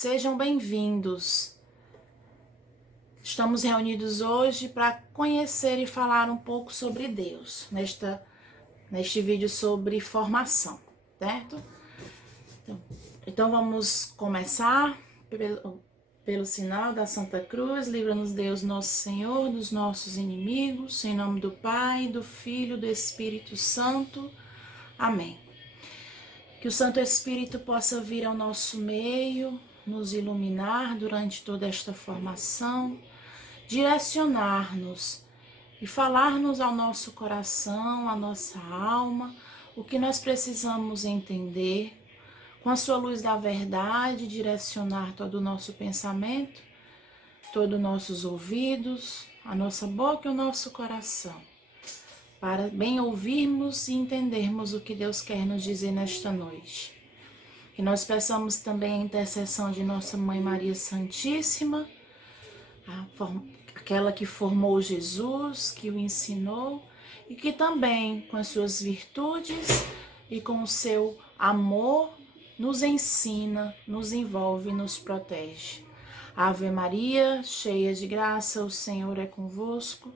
Sejam bem-vindos. Estamos reunidos hoje para conhecer e falar um pouco sobre Deus, neste vídeo sobre formação, certo? Então vamos começar pelo sinal da Santa Cruz. Livra-nos Deus, nosso Senhor, dos nossos inimigos, em nome do Pai, do Filho e do Espírito Santo. Amém. Que o Santo Espírito possa vir ao nosso meio, nos iluminar durante toda esta formação, direcionar-nos e falar-nos ao nosso coração, à nossa alma, o que nós precisamos entender, com a sua luz da verdade, direcionar todo o nosso pensamento, todos os nossos ouvidos, a nossa boca e o nosso coração, para bem ouvirmos e entendermos o que Deus quer nos dizer nesta noite. Que nós peçamos também a intercessão de nossa Mãe Maria Santíssima, aquela que formou Jesus, que o ensinou, e que também, com as suas virtudes e com o seu amor, nos ensina, nos envolve e nos protege. Ave Maria, cheia de graça, o Senhor é convosco.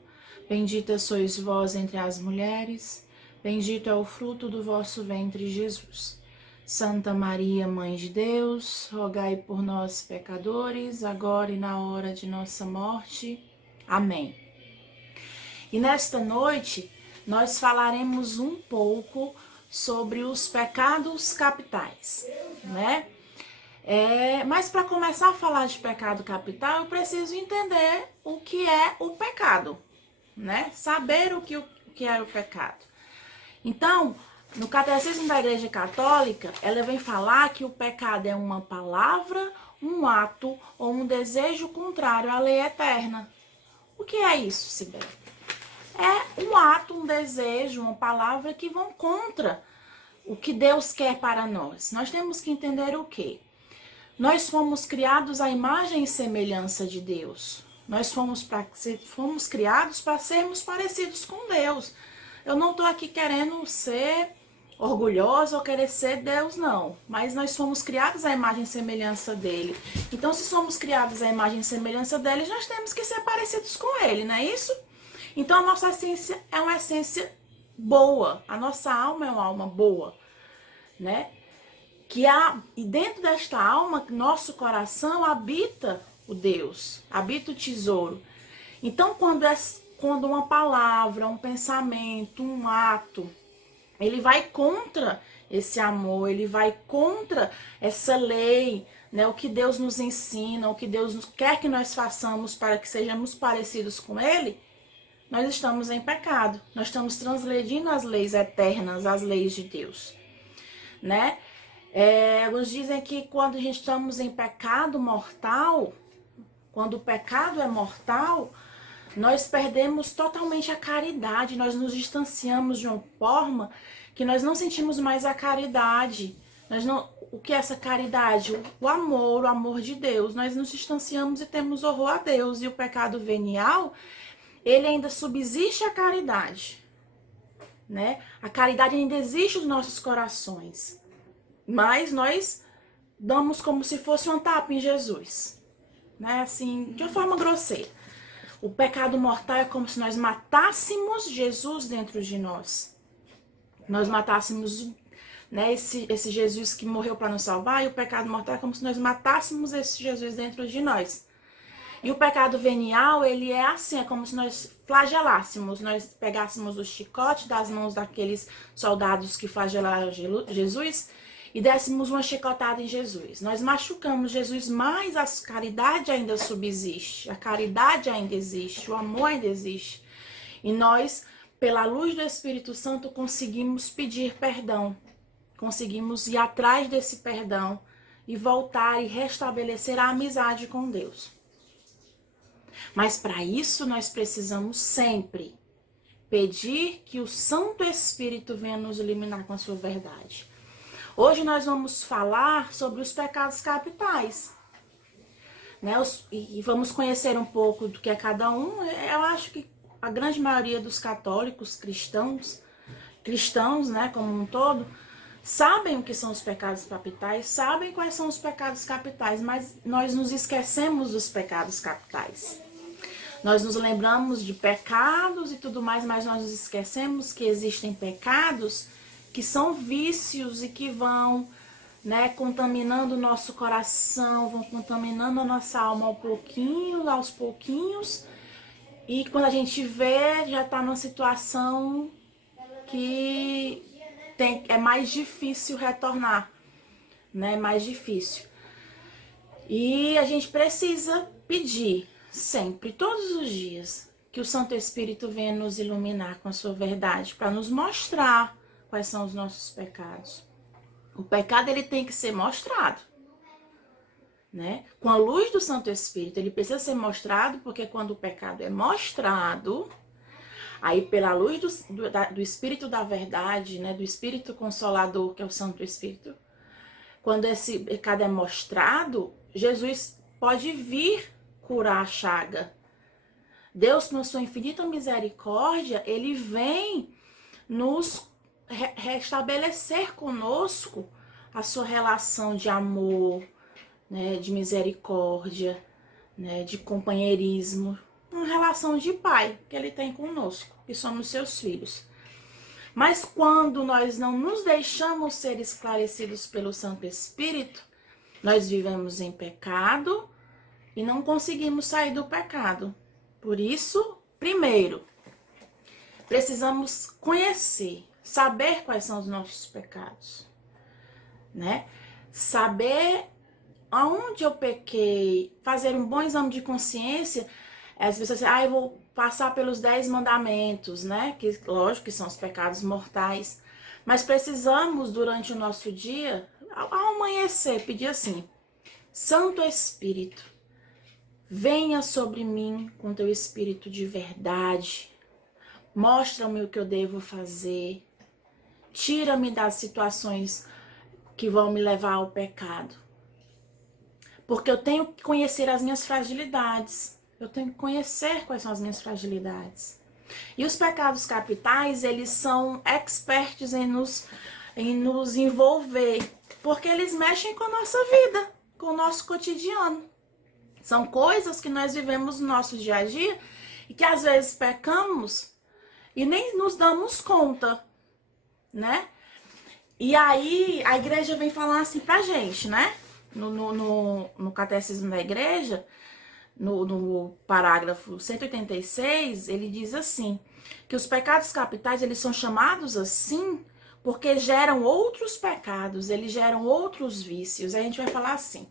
Bendita sois vós entre as mulheres, bendito é o fruto do vosso ventre, Jesus. Santa Maria, Mãe de Deus, rogai por nós, pecadores, agora e na hora de nossa morte. Amém. E nesta noite, nós falaremos um pouco sobre os pecados capitais, né? Mas para começar a falar de pecado capital, eu preciso entender o que é o pecado, né? Saber o que é o pecado. Então, no Catecismo da Igreja Católica, ela vem falar que o pecado é uma palavra, um ato ou um desejo contrário à lei eterna. O que é isso, Sibeli? É um ato, um desejo, uma palavra que vão contra o que Deus quer para nós. Nós temos que entender o quê? Nós fomos criados à imagem e semelhança de Deus. Nós fomos criados para sermos parecidos com Deus. Eu não estou aqui querendo ser orgulhosa ou querer ser Deus, não. Mas nós fomos criados à imagem e semelhança dele. Então, se somos criados à imagem e semelhança dele, nós temos que ser parecidos com ele, não é isso? Então, a nossa essência é uma essência boa. A nossa alma é uma alma boa, né? E dentro desta alma, nosso coração habita o Deus, habita o tesouro. Então, quando uma palavra, um pensamento, um ato, ele vai contra esse amor, ele vai contra essa lei, né? O que Deus nos ensina, o que Deus quer que nós façamos para que sejamos parecidos com ele, nós estamos em pecado. Nós estamos transgredindo as leis eternas, as leis de Deus, né? Alguns dizem que quando a gente estamos em pecado mortal, quando o pecado é mortal, nós perdemos totalmente a caridade, nós nos distanciamos de uma forma que nós não sentimos mais a caridade. O que é essa caridade? O amor de Deus. Nós nos distanciamos e temos horror a Deus. E o pecado venial, ele ainda subsiste a caridade, né? A caridade ainda existe nos nossos corações, mas nós damos como se fosse uma tapa em Jesus, né? Assim, de uma forma grosseira. O pecado mortal é como se nós matássemos Jesus dentro de nós. Nós matássemos, né, esse Jesus que morreu para nos salvar, e o pecado mortal é como se nós matássemos esse Jesus dentro de nós. E o pecado venial, ele é assim, é como se nós flagelássemos, nós pegássemos o chicote das mãos daqueles soldados que flagelaram Jesus e dessemos uma chicotada em Jesus. Nós machucamos Jesus, mas a caridade ainda subsiste, a caridade ainda existe, o amor ainda existe. E nós, pela luz do Espírito Santo, conseguimos pedir perdão, conseguimos ir atrás desse perdão e voltar e restabelecer a amizade com Deus. Mas para isso nós precisamos sempre pedir que o Santo Espírito venha nos iluminar com a sua verdade. Hoje nós vamos falar sobre os pecados capitais, né? E vamos conhecer um pouco do que é cada um. Eu acho que a grande maioria dos católicos cristãos, né, como um todo, sabem o que são os pecados capitais, sabem quais são os pecados capitais, mas nós nos esquecemos dos pecados capitais. Nós nos lembramos de pecados e tudo mais, mas nós nos esquecemos que existem pecados que são vícios e que vão, né, contaminando o nosso coração, vão contaminando a nossa alma aos pouquinhos, e quando a gente vê, já está numa situação que é mais difícil retornar, né? Mais difícil. E a gente precisa pedir sempre, todos os dias, que o Santo Espírito venha nos iluminar com a sua verdade, para nos mostrar quais são os nossos pecados. O pecado, ele tem que ser mostrado, né? Com a luz do Santo Espírito, ele precisa ser mostrado, porque quando o pecado é mostrado, aí pela luz do Espírito da verdade, né? Do Espírito Consolador, que é o Santo Espírito, quando esse pecado é mostrado, Jesus pode vir curar a chaga. Deus, na sua infinita misericórdia, ele vem nos restabelecer conosco a sua relação de amor, né, de misericórdia, né, de companheirismo, uma relação de pai que ele tem conosco, que somos seus filhos. Mas quando nós não nos deixamos ser esclarecidos pelo Santo Espírito, nós vivemos em pecado e não conseguimos sair do pecado. Por isso, primeiro, precisamos conhecer, saber quais são os nossos pecados, né? Saber aonde eu pequei, fazer um bom exame de consciência. As pessoas dizem, eu vou passar pelos 10 mandamentos, né? Que lógico que são os pecados mortais. Mas precisamos, durante o nosso dia, ao amanhecer, pedir assim: Santo Espírito, venha sobre mim com teu Espírito de verdade. Mostra-me o que eu devo fazer. Tira-me das situações que vão me levar ao pecado. Porque eu tenho que conhecer as minhas fragilidades. Eu tenho que conhecer quais são as minhas fragilidades. E os pecados capitais, eles são experts em nos envolver. Porque eles mexem com a nossa vida, com o nosso cotidiano. São coisas que nós vivemos no nosso dia a dia e que às vezes pecamos e nem nos damos conta, né? E aí a igreja vem falar assim pra gente, né? No catecismo da igreja, no parágrafo 186, ele diz assim, que os pecados capitais, eles são chamados assim porque geram outros pecados, eles geram outros vícios. Aí a gente vai falar assim,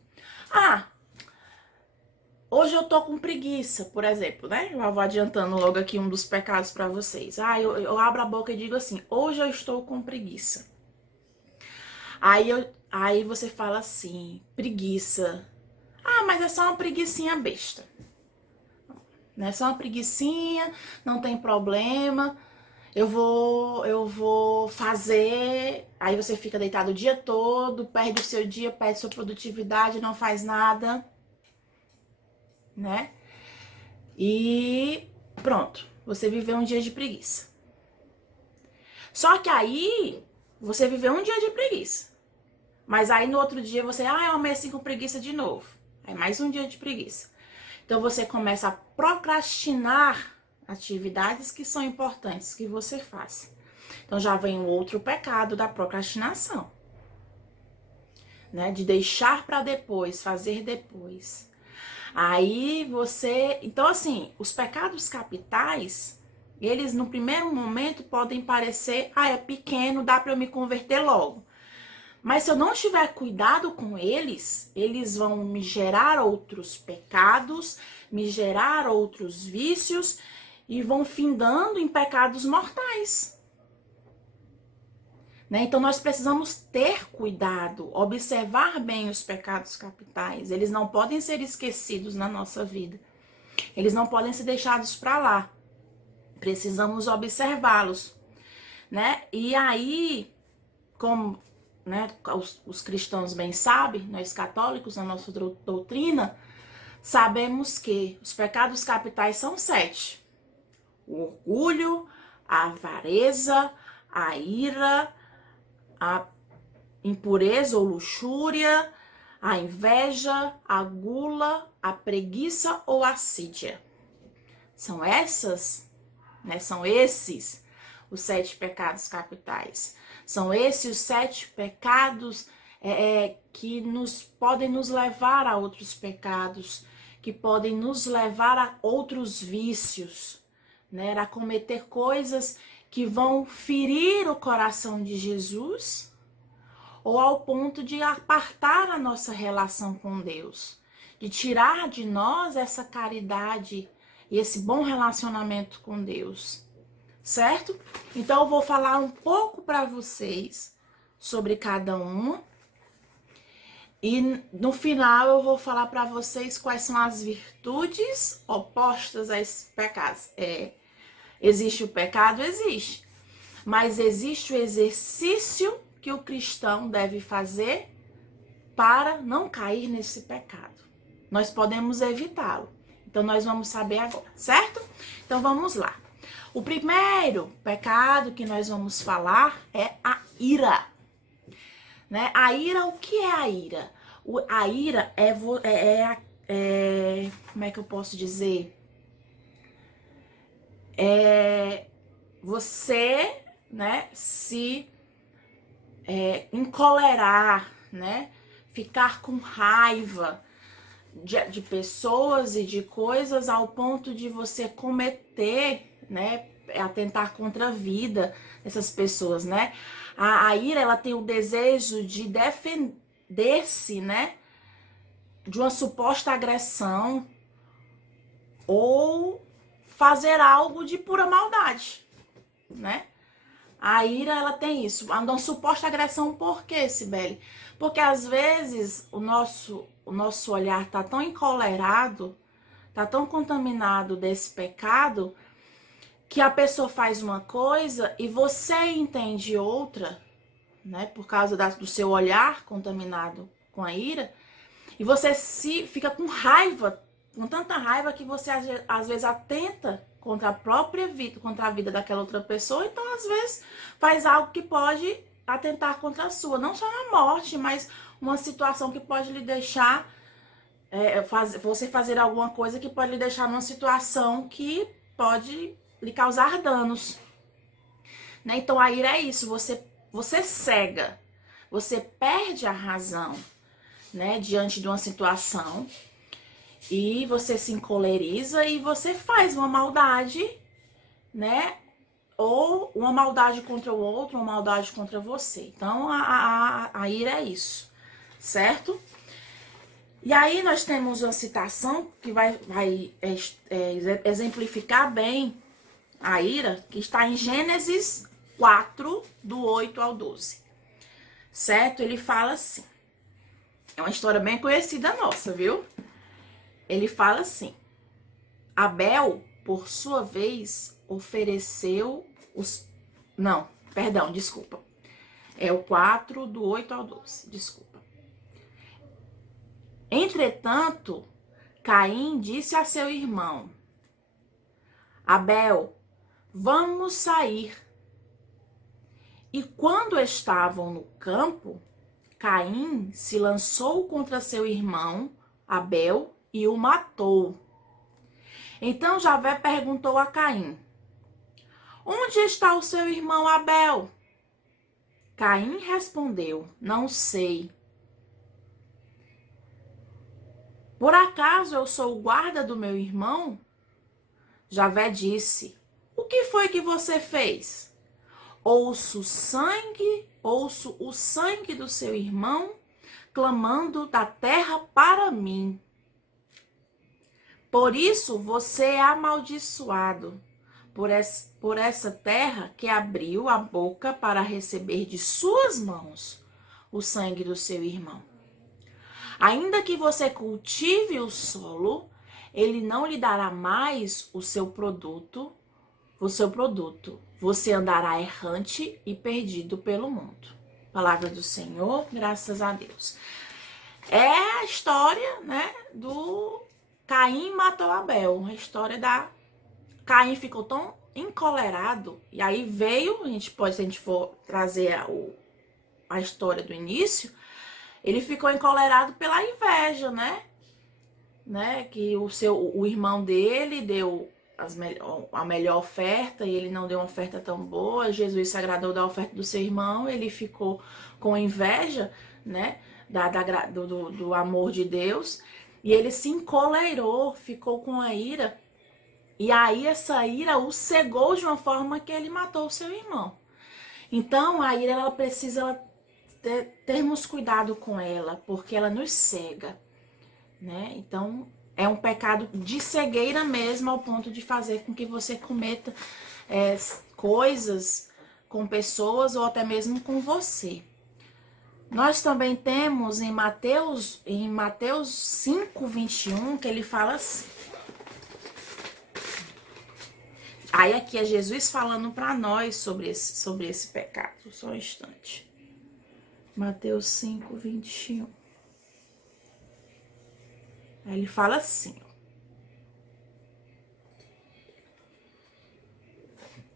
hoje eu tô com preguiça, por exemplo, né? Eu vou adiantando logo aqui um dos pecados para vocês. Eu abro a boca e digo assim, hoje eu estou com preguiça. Aí você fala assim, preguiça. Mas é só uma preguicinha besta. Não é só uma preguicinha, não tem problema. Eu vou fazer. Aí você fica deitado o dia todo, perde o seu dia, perde sua produtividade, não faz nada, né? E pronto, você viveu um dia de preguiça. Só que aí você viveu um dia de preguiça. Mas aí no outro dia você, eu amanheci com preguiça de novo. Aí mais um dia de preguiça. Então você começa a procrastinar atividades que são importantes que você faça. Então já vem um outro pecado da procrastinação, né? De deixar para depois, fazer depois. Aí você... Então assim, os pecados capitais, eles no primeiro momento podem parecer, é pequeno, dá para eu me converter logo. Mas se eu não tiver cuidado com eles, eles vão me gerar outros pecados, me gerar outros vícios e vão findando em pecados mortais. Né? Então nós precisamos ter cuidado, observar bem os pecados capitais. Eles não podem ser esquecidos na nossa vida. Eles não podem ser deixados para lá. Precisamos observá-los. Né? E aí, como... né, os cristãos bem sabem, nós católicos, na nossa doutrina, sabemos que os pecados capitais são 7. O orgulho, a avareza, a ira, impureza ou luxúria, a inveja, a gula, a preguiça ou a assídia. São essas, né? São esses os 7 pecados capitais. São esses os 7 pecados que podem nos levar a outros pecados, que podem nos levar a outros vícios, né? A cometer coisas que vão ferir o coração de Jesus, ou ao ponto de apartar a nossa relação com Deus, de tirar de nós essa caridade e esse bom relacionamento com Deus, certo? Então eu vou falar um pouco para vocês sobre cada uma, e no final eu vou falar para vocês quais são as virtudes opostas a esses pecados. Existe o pecado? Existe. Mas existe o exercício que o cristão deve fazer para não cair nesse pecado. Nós podemos evitá-lo. Então, nós vamos saber agora, certo? Então, vamos lá. O primeiro pecado que nós vamos falar é a ira. Né? A ira, o que é a ira? A ira como é que eu posso dizer? Você, né, se encolerar, né, ficar com raiva de pessoas e de coisas ao ponto de você cometer, né, atentar contra a vida dessas pessoas, né? A ira, ela tem o desejo de defender-se, né, de uma suposta agressão ou fazer algo de pura maldade, né? A ira, ela tem isso, uma suposta agressão. Por quê, Cibele? Porque às vezes o nosso olhar tá tão encolerado, tá tão contaminado desse pecado, que a pessoa faz uma coisa e você entende outra, né? Por causa do seu olhar contaminado com a ira, e você fica com raiva, com tanta raiva que você às vezes atenta contra a própria vida, contra a vida daquela outra pessoa. Então, às vezes, faz algo que pode atentar contra a sua. Não só na morte, mas uma situação que pode lhe deixar... você fazer alguma coisa que pode lhe deixar numa situação que pode lhe causar danos. Né? Então, a ira é isso. Você cega. Você perde a razão, né, diante de uma situação. E você se encoleriza e você faz uma maldade, né? Ou uma maldade contra o outro, uma maldade contra você. Então, a ira é isso, certo? E aí nós temos uma citação que vai exemplificar bem a ira, que está em Gênesis 4, do 8 ao 12. Certo? Ele fala assim. É uma história bem conhecida nossa, viu? Ele fala assim: Abel, por sua vez, ofereceu os... Não, perdão, desculpa. É o 4, do 8 ao 12, desculpa. Entretanto, Caim disse a seu irmão: Abel, vamos sair. E quando estavam no campo, Caim se lançou contra seu irmão Abel e o matou. Então Javé perguntou a Caim: onde está o seu irmão Abel? Caim respondeu: não sei. Por acaso eu sou o guarda do meu irmão? Javé disse: o que foi que você fez? Ouço o sangue do seu irmão clamando da terra para mim. Por isso você é amaldiçoado por essa terra que abriu a boca para receber de suas mãos o sangue do seu irmão. Ainda que você cultive o solo, ele não lhe dará mais o seu produto. Você andará errante e perdido pelo mundo. Palavra do Senhor, graças a Deus. É a história, né, do Caim matou Abel. A história da... Caim ficou tão encolerado, e aí veio, se a gente for trazer a história do início, ele ficou encolerado pela inveja, né? Que o irmão dele deu a melhor oferta e ele não deu uma oferta tão boa. Jesus se agradou da oferta do seu irmão, ele ficou com inveja, né? Do amor de Deus. E ele se encolerou, ficou com a ira. E aí essa ira o cegou de uma forma que ele matou o seu irmão. Então a ira, ela precisa termos cuidado com ela, porque ela nos cega, né? Então é um pecado de cegueira mesmo, ao ponto de fazer com que você cometa coisas com pessoas ou até mesmo com você. Nós também temos em Mateus 5:21, que ele fala assim. Aí aqui é Jesus falando para nós sobre esse pecado. Só um instante. Mateus 5:21. Aí ele fala assim,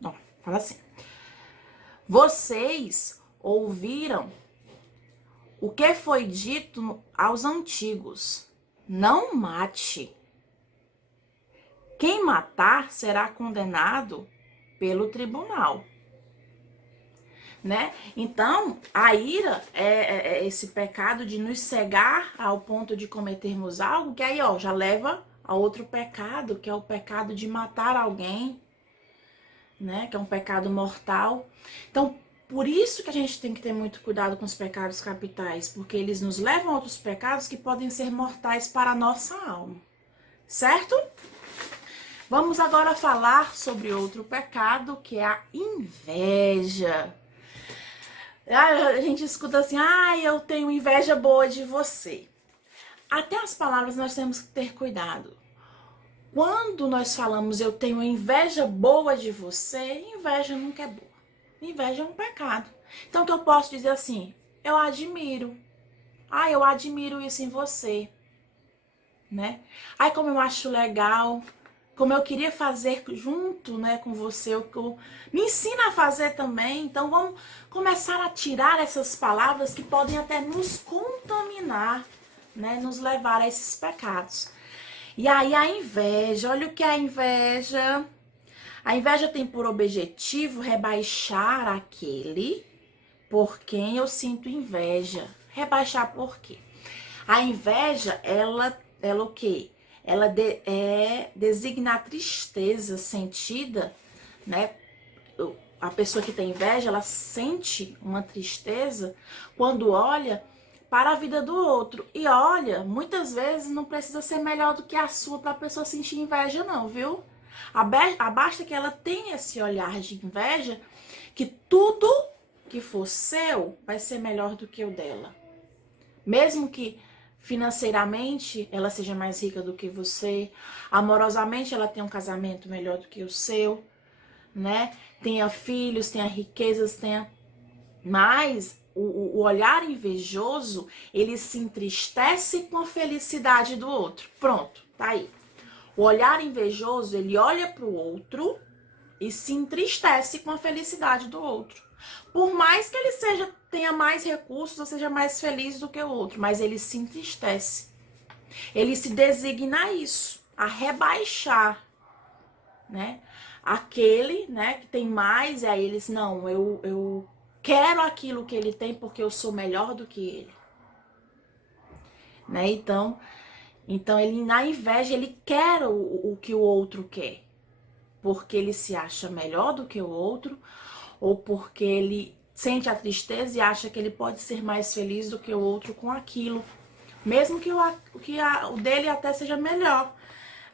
ó. Fala assim. Vocês ouviram o que foi dito aos antigos: não mate. Quem matar será condenado pelo tribunal, né? Então, a ira é esse pecado de nos cegar ao ponto de cometermos algo que aí, ó, já leva a outro pecado, que é o pecado de matar alguém, né? Que é um pecado mortal. Então, por isso que a gente tem que ter muito cuidado com os pecados capitais, porque eles nos levam a outros pecados que podem ser mortais para a nossa alma, certo? Vamos agora falar sobre outro pecado, que é a inveja. A gente escuta assim, eu tenho inveja boa de você. Até as palavras nós temos que ter cuidado. Quando nós falamos eu tenho inveja boa de você, inveja nunca é boa. Inveja é um pecado. Então o que eu posso dizer assim, eu admiro. Eu admiro isso em você, né? Como eu acho legal, como eu queria fazer junto, né, com você, me ensina a fazer também. Então vamos começar a tirar essas palavras que podem até nos contaminar, né, nos levar a esses pecados. E aí a inveja, olha o que é a inveja. A inveja tem por objetivo rebaixar aquele por quem eu sinto inveja. Rebaixar por quê? A inveja, ela o quê? Ela designa a tristeza sentida, né? A pessoa que tem inveja, ela sente uma tristeza quando olha para a vida do outro. E olha, muitas vezes não precisa ser melhor do que a sua para a pessoa sentir inveja não, viu? Basta que ela tenha esse olhar de inveja, que tudo que for seu vai ser melhor do que o dela. Mesmo que financeiramente ela seja mais rica do que você, amorosamente ela tenha um casamento melhor do que o seu, né? Tenha filhos, tenha riquezas, tenha... Mas o olhar invejoso, ele se entristece com a felicidade do outro. Pronto, tá aí. O olhar invejoso, ele olha para o outro e se entristece com a felicidade do outro. Por mais que ele tenha mais recursos ou seja mais feliz do que o outro, mas ele se entristece. Ele se designa a isso, a rebaixar, né? Aquele, né, que tem mais, e aí eles, não, eu quero aquilo que ele tem porque eu sou melhor do que ele. Né? Então ele, na inveja, ele quer o que o outro quer. Porque ele se acha melhor do que o outro, ou porque ele sente a tristeza e acha que ele pode ser mais feliz do que o outro com aquilo. Mesmo que o dele até seja melhor.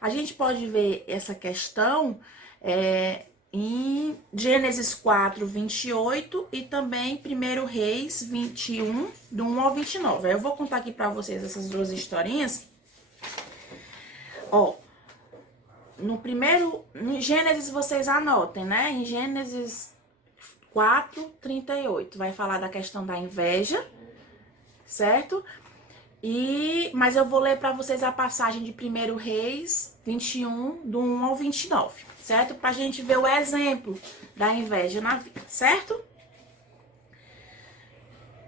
A gente pode ver essa questão em Gênesis 4:28 e também 1 Reis 21, do 1 ao 29. Aí eu vou contar aqui pra vocês essas duas historinhas. Ó, no Gênesis vocês anotem, né? Em Gênesis 4:38 vai falar da questão da inveja, certo? Mas eu vou ler para vocês a passagem de 1 Reis 21, do 1 ao 29, certo? Pra gente ver o exemplo da inveja na vida, certo?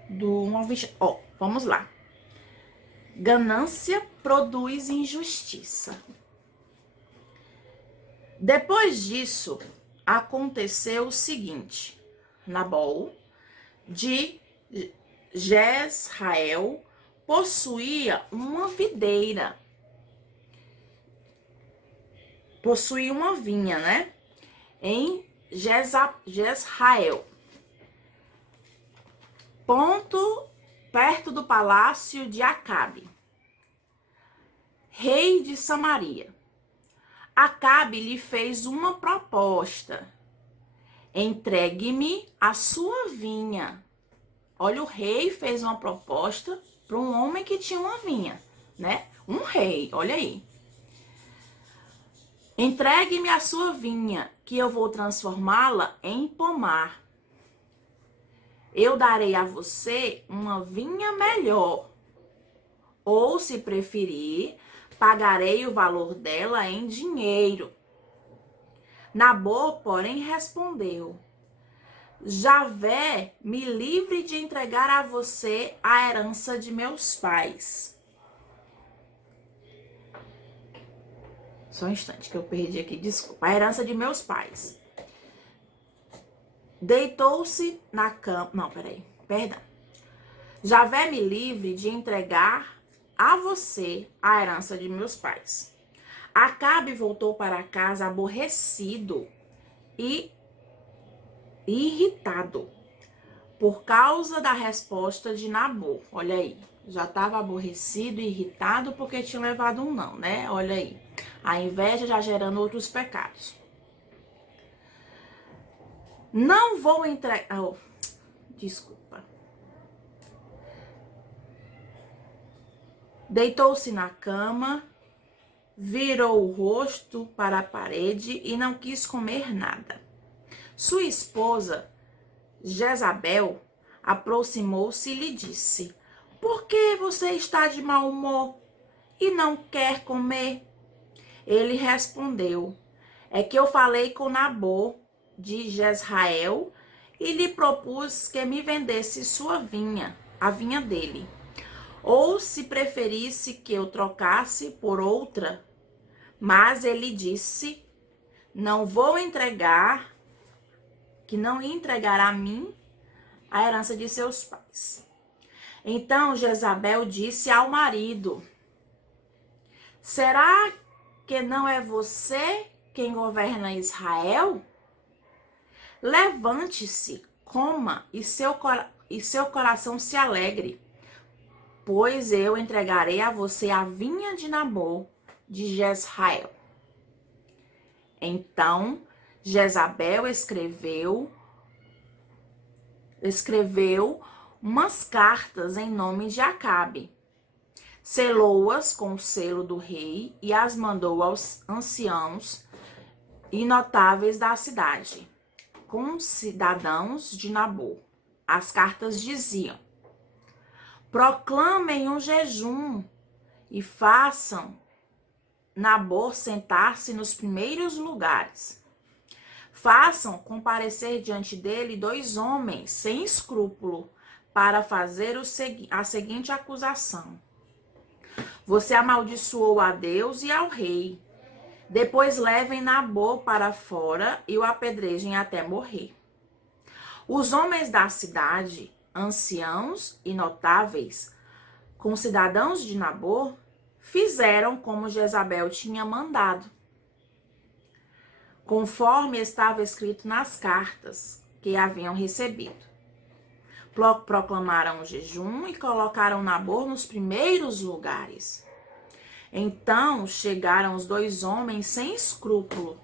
do 1 ao 20. Ó, vamos lá. Ganância produz injustiça. Depois disso, aconteceu o seguinte: Nabal de Jezrael possuía uma videira. Possuía uma vinha, né? Em Jezrael. Ponto perto do palácio de Acabe, rei de Samaria. Acabe lhe fez uma proposta: entregue-me a sua vinha. Olha, o rei fez uma proposta para um homem que tinha uma vinha, né? Um rei, olha aí. Entregue-me a sua vinha, que eu vou transformá-la em pomar. Eu darei a você uma vinha melhor. Ou, se preferir, pagarei o valor dela em dinheiro. Nabô, porém, respondeu: Javé me livre de entregar a você a herança de meus pais. Só um instante que eu perdi aqui, desculpa. A herança de meus pais. Deitou-se na cama. Não, perdão. Javé me livre de entregar a você a herança de meus pais. Acabe voltou para casa aborrecido e irritado por causa da resposta de Nabô. Olha aí, já estava aborrecido e irritado porque tinha levado um não, né? Olha aí, a inveja já gerando outros pecados. Não vou entregar... Oh, desculpa. Deitou-se na cama, virou o rosto para a parede e não quis comer nada. Sua esposa, Jezabel, aproximou-se e lhe disse: Por que você está de mau humor e não quer comer? Ele respondeu: É que eu falei com Nabô de Jezrael e lhe propus que me vendesse sua vinha, a vinha dele. Ou se preferisse que eu trocasse por outra. Mas ele disse: Não vou entregar, que não entregará a mim a herança de seus pais. Então Jezabel disse ao marido: Será que não é você quem governa Israel? Levante-se, coma e seu coração se alegre, pois eu entregarei a você a vinha de Nabô de Jezrael. Então Jezabel escreveu umas cartas em nome de Acabe, selou-as com o selo do rei e as mandou aos anciãos e notáveis da cidade, com cidadãos de Nabô. As cartas diziam: Proclamem um jejum e façam Nabô sentar-se nos primeiros lugares. Façam comparecer diante dele 2 homens sem escrúpulo para fazer a seguinte acusação: Você amaldiçoou a Deus e ao rei. Depois levem Nabô para fora e o apedrejem até morrer. Os homens da cidade, anciãos e notáveis, com cidadãos de Nabô, fizeram como Jezabel tinha mandado, conforme estava escrito nas cartas que haviam recebido. Proclamaram o jejum e colocaram Nabô nos primeiros lugares. Então chegaram os 2 homens sem escrúpulo,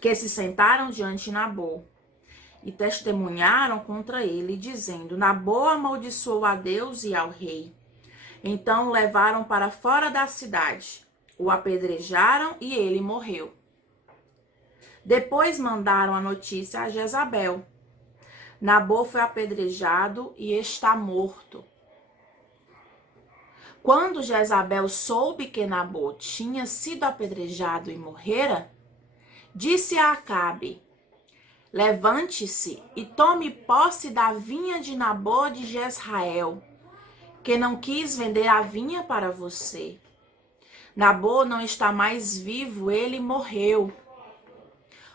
que se sentaram diante de Nabô e testemunharam contra ele, dizendo: Nabô amaldiçoou a Deus e ao rei. Então o levaram para fora da cidade, o apedrejaram e ele morreu. Depois mandaram a notícia a Jezabel: Nabô foi apedrejado e está morto. Quando Jezabel soube que Nabô tinha sido apedrejado e morrera, disse a Acabe: Levante-se e tome posse da vinha de Nabó de Jezrael, que não quis vender a vinha para você. Nabó não está mais vivo, ele morreu.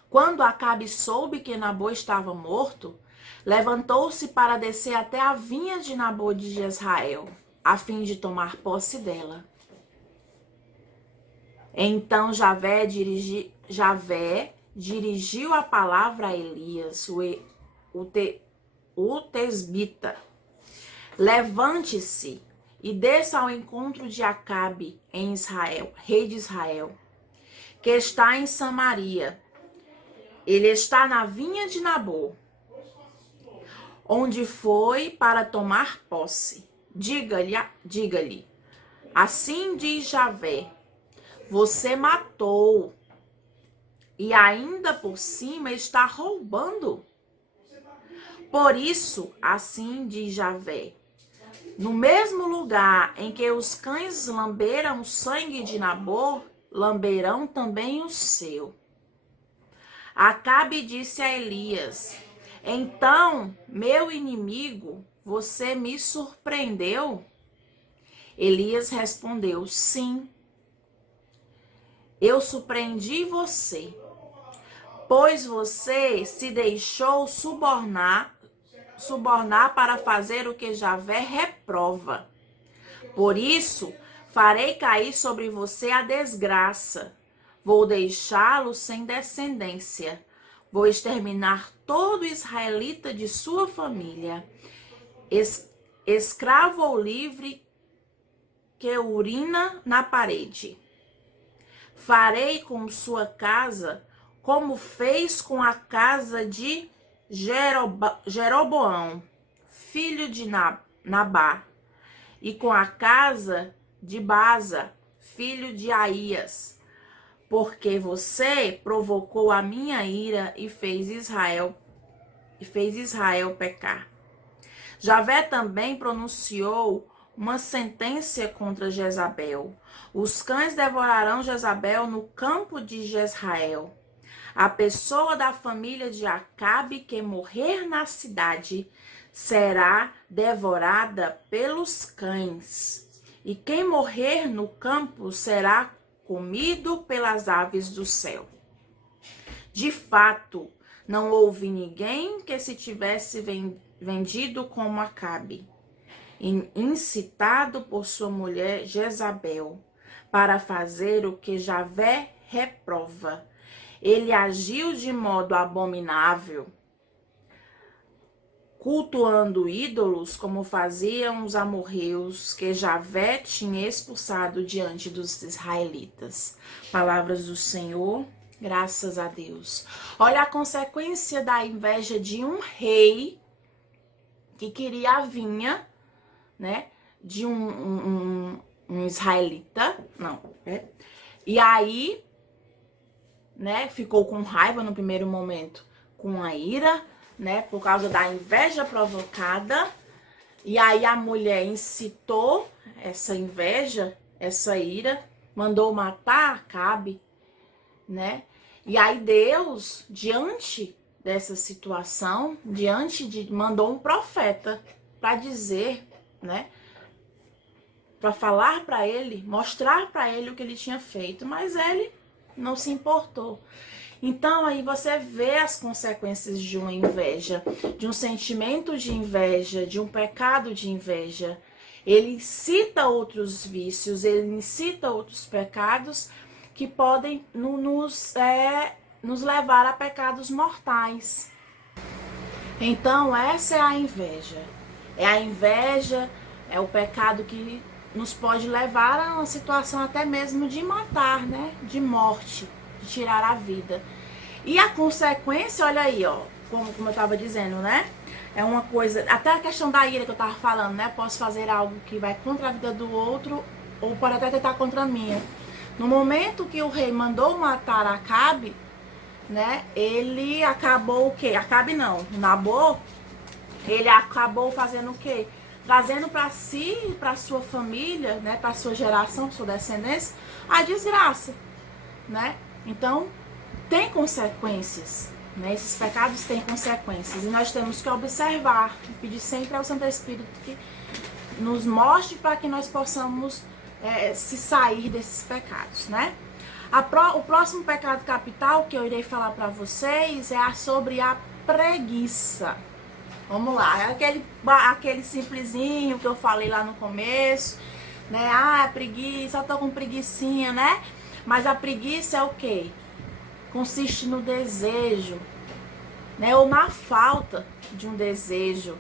Quando Acabe soube que Nabó estava morto, levantou-se para descer até a vinha de Nabó de Jezrael, a fim de tomar posse dela. Então Javé dirigiu a palavra a Elias, o tesbita. Levante-se e desça ao encontro de Acabe em Israel, rei de Israel, que está em Samaria. Ele está na vinha de Nabó, onde foi para tomar posse. Diga-lhe, assim diz Javé, você matou e ainda por cima está roubando. Por isso, assim diz Javé, no mesmo lugar em que os cães lamberam o sangue de Nabó, lamberão também o seu. Acabe disse a Elias, então, meu inimigo, você me surpreendeu? Elias respondeu, sim, eu surpreendi você, pois você se deixou subornar para fazer o que Javé reprova. Por isso, farei cair sobre você a desgraça. Vou deixá-lo sem descendência. Vou exterminar todo israelita de sua família, escravo ou livre que urina na parede. Farei com sua casa como fez com a casa de Jeroboão, filho de Nabá, e com a casa de Baza, filho de Aías, porque você provocou a minha ira e fez Israel pecar. Javé também pronunciou uma sentença contra Jezabel. Os cães devorarão Jezabel no campo de Jezrael. A pessoa da família de Acabe que morrer na cidade será devorada pelos cães, e quem morrer no campo será comido pelas aves do céu. De fato, não houve ninguém que se tivesse vendido como Acabe, incitado por sua mulher Jezabel, para fazer o que Javé reprova. Ele agiu de modo abominável, cultuando ídolos como faziam os amorreus que Javé tinha expulsado diante dos israelitas. Palavras do Senhor, graças a Deus. Olha a consequência da inveja de um rei que queria a vinha, né, de um israelita, e aí, né, ficou com raiva no primeiro momento, com a ira, né, por causa da inveja provocada, e aí a mulher incitou essa inveja, essa ira, mandou matar Acabe, né, e aí Deus, diante dessa situação, mandou um profeta para dizer, né, para falar para ele, mostrar para ele o que ele tinha feito, mas ele não se importou. Então aí você vê as consequências de uma inveja, de um sentimento de inveja, de um pecado de inveja. Ele incita outros vícios, ele incita outros pecados que podem nos levar a pecados mortais. Então essa é a inveja. É a inveja, é o pecado que nos pode levar a uma situação até mesmo de matar, né? De morte, de tirar a vida. E a consequência, olha aí, ó, como eu estava dizendo, né? É uma coisa, até a questão da ira que eu estava falando, né? Posso fazer algo que vai contra a vida do outro, ou pode até tentar contra a minha. No momento que o rei mandou matar Acabe, né? Ele acabou o quê? Acabe não, Nabó, ele acabou fazendo o quê? Trazendo para si, para sua família, né, para sua geração, sua descendência, a desgraça, né? Então, tem consequências, né? Esses pecados têm consequências e nós temos que observar e pedir sempre ao Santo Espírito que nos mostre para que nós possamos se sair desses pecados, né? O próximo pecado capital que eu irei falar para vocês é sobre a preguiça. Vamos lá, aquele simplesinho que eu falei lá no começo, né? Ah, preguiça, eu tô com preguicinha, né? Mas a preguiça é o quê? Consiste no desejo, né? Ou na falta de um desejo,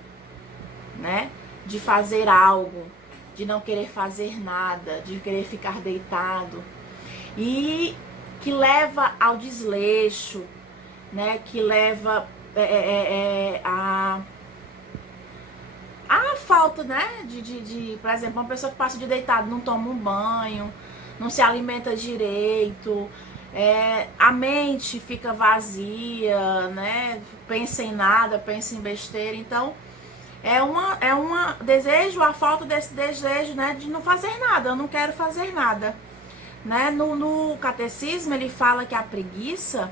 né? De fazer algo, de não querer fazer nada, de querer ficar deitado. E que leva ao desleixo, né? Que leva a falta, né? Por exemplo, uma pessoa que passa de deitado, não toma um banho, não se alimenta direito, a mente fica vazia, né? Pensa em nada, pensa em besteira. Então, desejo, a falta desse desejo, né? De não fazer nada, eu não quero fazer nada. Né? No catecismo ele fala que a preguiça,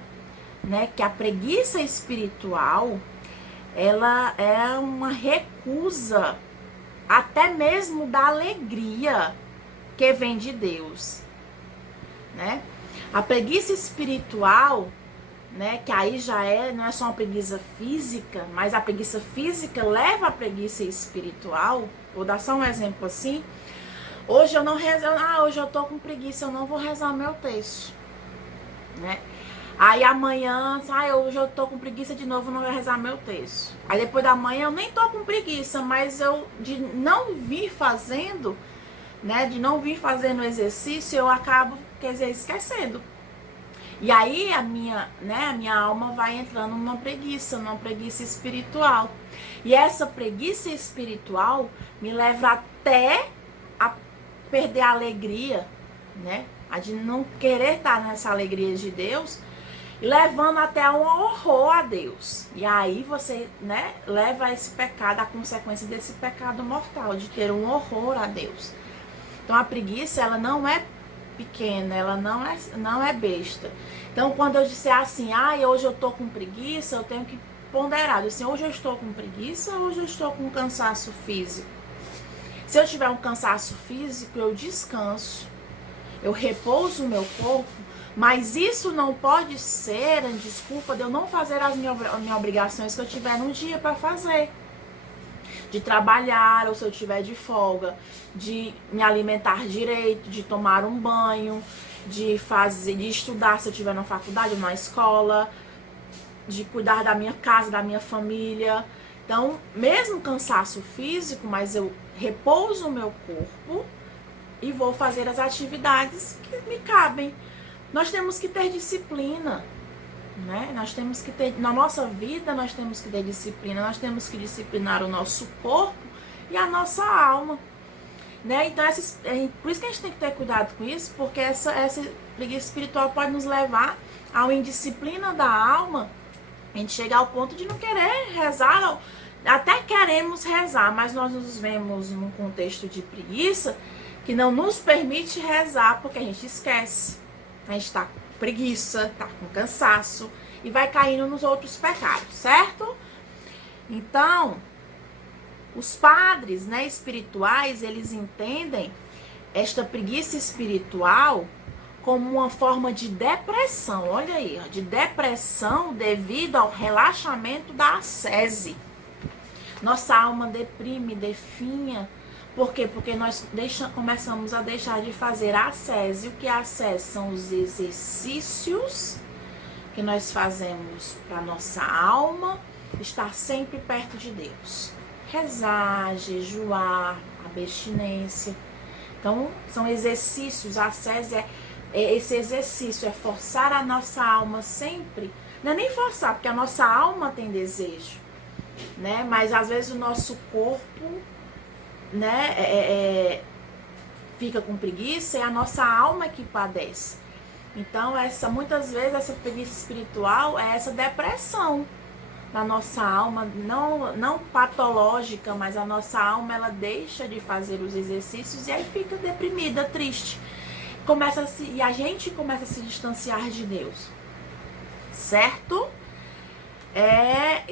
né? Que a preguiça espiritual, ela é uma recusa até mesmo da alegria que vem de Deus, né? A preguiça espiritual, né, que aí já não é só uma preguiça física, mas a preguiça física leva à preguiça espiritual. Vou dar só um exemplo assim. Hoje eu não rezo, hoje eu tô com preguiça, eu não vou rezar meu texto, né? Aí amanhã, hoje eu tô com preguiça de novo, não vou rezar meu texto. Aí depois da manhã eu nem tô com preguiça, mas de não vir fazendo, né, de não vir fazendo exercício, eu acabo, quer dizer, esquecendo. E aí a minha alma vai entrando numa preguiça espiritual. E essa preguiça espiritual me leva até a perder a alegria, né? A de não querer estar nessa alegria de Deus, e levando até um horror a Deus. E aí você, né, leva a esse pecado, a consequência desse pecado mortal, de ter um horror a Deus. Então a preguiça, ela não é pequena, ela não é besta. Então quando eu disser assim, hoje eu tô com preguiça, eu tenho que ponderar, assim, hoje eu estou com preguiça, hoje eu estou com cansaço físico. Se eu tiver um cansaço físico, eu descanso, eu repouso o meu corpo, mas isso não pode ser a desculpa de eu não fazer as minhas obrigações que eu tiver no dia para fazer. De trabalhar, ou se eu tiver de folga, de me alimentar direito, de tomar um banho, de estudar se eu estiver na faculdade ou na escola, de cuidar da minha casa, da minha família. Então, mesmo cansaço físico, mas eu repouso o meu corpo e vou fazer as atividades que me cabem. Nós temos que ter disciplina, né? Nós temos que ter, na nossa vida, nós temos que ter disciplina, nós temos que disciplinar o nosso corpo e a nossa alma, né? Então, por isso que a gente tem que ter cuidado com isso, porque essa preguiça espiritual pode nos levar a uma indisciplina da alma, a gente chegar ao ponto de não querer rezar, até queremos rezar, mas nós nos vemos num contexto de preguiça que não nos permite rezar, porque a gente esquece. A gente tá com preguiça, tá com cansaço e vai caindo nos outros pecados, certo? Então, os padres, né, espirituais, eles entendem esta preguiça espiritual como uma forma de depressão, olha aí, de depressão devido ao relaxamento da ascese. Nossa alma deprime, definha. Por quê? Porque nós começamos a deixar de fazer a ascese. O que é a ascese? São os exercícios que nós fazemos para nossa alma estar sempre perto de Deus. Rezar, jejuar, abstinência. Então, são exercícios. A ascese esse exercício, é forçar a nossa alma sempre. Não é nem forçar, porque a nossa alma tem desejo, né? Mas às vezes o nosso corpo, né, fica com preguiça e a nossa alma é que padece. Então, muitas vezes essa preguiça espiritual é essa depressão da nossa alma, não patológica, mas a nossa alma, ela deixa de fazer os exercícios e aí fica deprimida, triste. E a gente começa a se distanciar de Deus, certo?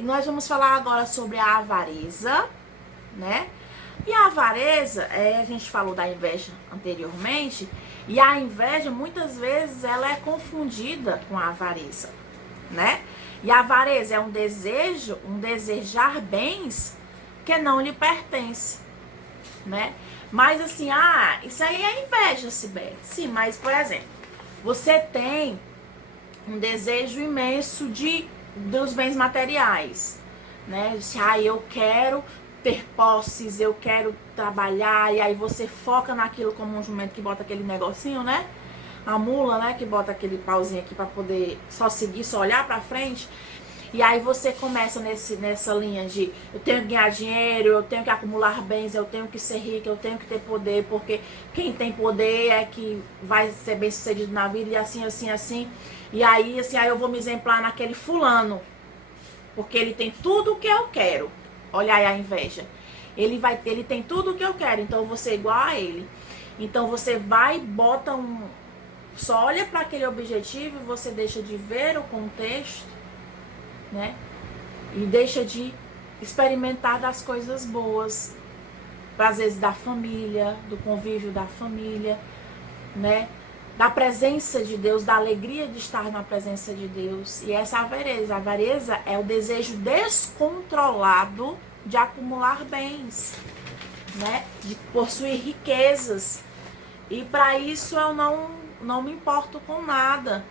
Nós vamos falar agora sobre a avareza, né? E a avareza, a gente falou da inveja anteriormente, e a inveja muitas vezes ela é confundida com a avareza, né? E a avareza é um desejo, um desejar bens que não lhe pertence, né? Mas assim, isso aí é inveja, Sibeli. Sim, mas por exemplo, você tem um desejo imenso dos bens materiais, né? Eu quero ter posses, eu quero trabalhar, e aí você foca naquilo como um jumento que bota aquele negocinho, né? A mula, né? Que bota aquele pauzinho aqui pra poder só seguir, só olhar pra frente. E aí você começa nessa linha de eu tenho que ganhar dinheiro, eu tenho que acumular bens, eu tenho que ser rica, eu tenho que ter poder, porque quem tem poder é que vai ser bem sucedido na vida, e assim, assim, assim. E aí, assim, aí eu vou me exemplar naquele fulano, porque ele tem tudo o que eu quero. Olha aí a inveja. Ele tem tudo o que eu quero, então eu vou ser igual a ele. Então você vai e bota só olha para aquele objetivo e você deixa de ver o contexto, né? E deixa de experimentar das coisas boas, às vezes da família, do convívio da família, né? Da presença de Deus, da alegria de estar na presença de Deus. E essa avareza. A avareza é o desejo descontrolado de acumular bens, né? De possuir riquezas. E para isso eu não me importo com nada,